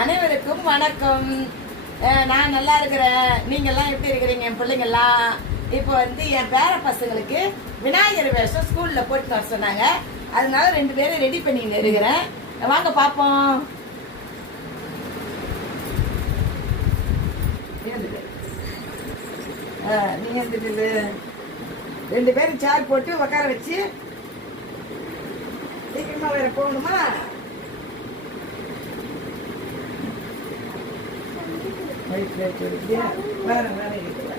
அனைவருக்கும் வணக்கம். நான் நல்லா இருக்கிறேன். நீங்கள்லாம் எப்படி இருக்கிறீங்க? என் பிள்ளைங்கள்லாம் இப்போ என் பேர பசங்களுக்கு விநாயகர் வேஷம் ஸ்கூலில் போட்டு வர சொன்னாங்க. அதனால 2 பேரும் ரெடி பண்ணிட்டு இருக்கிறேன். வாங்க பார்ப்போம். நீங்க 2 பேரும் சேர் போட்டு உட்கார வச்சு சீக்கிரமா வேற போகணுமா? வேற வேற இருக்குல்ல.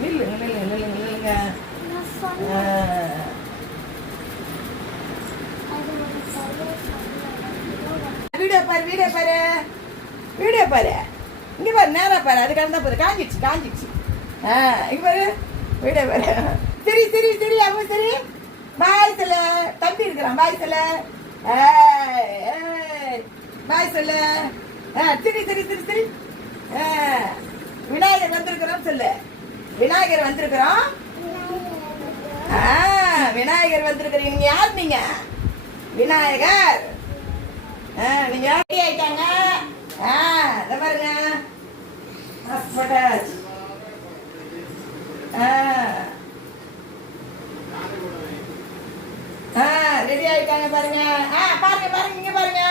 நில்லுங்க நில்லுங்க நில்லுங்க நில்லுங்க. வீடியோ பாரு வீடியோ பாரு வீடியோ பாரு. இங்க பாரு நேரா பாரு. அது கடந்தா போது காஞ்சிடுச்சு காஞ்சிடுச்சு. இங்க பாரு வீடியோ பாரு. சரி சரி சரி அவங்க சரி பாய் சொல்ல. தம்பி இருக்கிறான் பாய் சொல்ல. பாய் சொல்ல. சரி சரி சரி சரி. விநாயகர் வந்திருக்கிறோம் சொல்லு. விநாயகர் வந்திருக்கிறோம். விநாயகர் வந்திருக்கிறீங்க. நீங்க யார்? நீங்க விநாயகர். நீங்க ரெடி ஆயிட்டாங்க. இத பாருங்க. ரெடி ஆயிட்டாங்க பாருங்க. பாருங்க பாருங்க இங்க பாருங்க.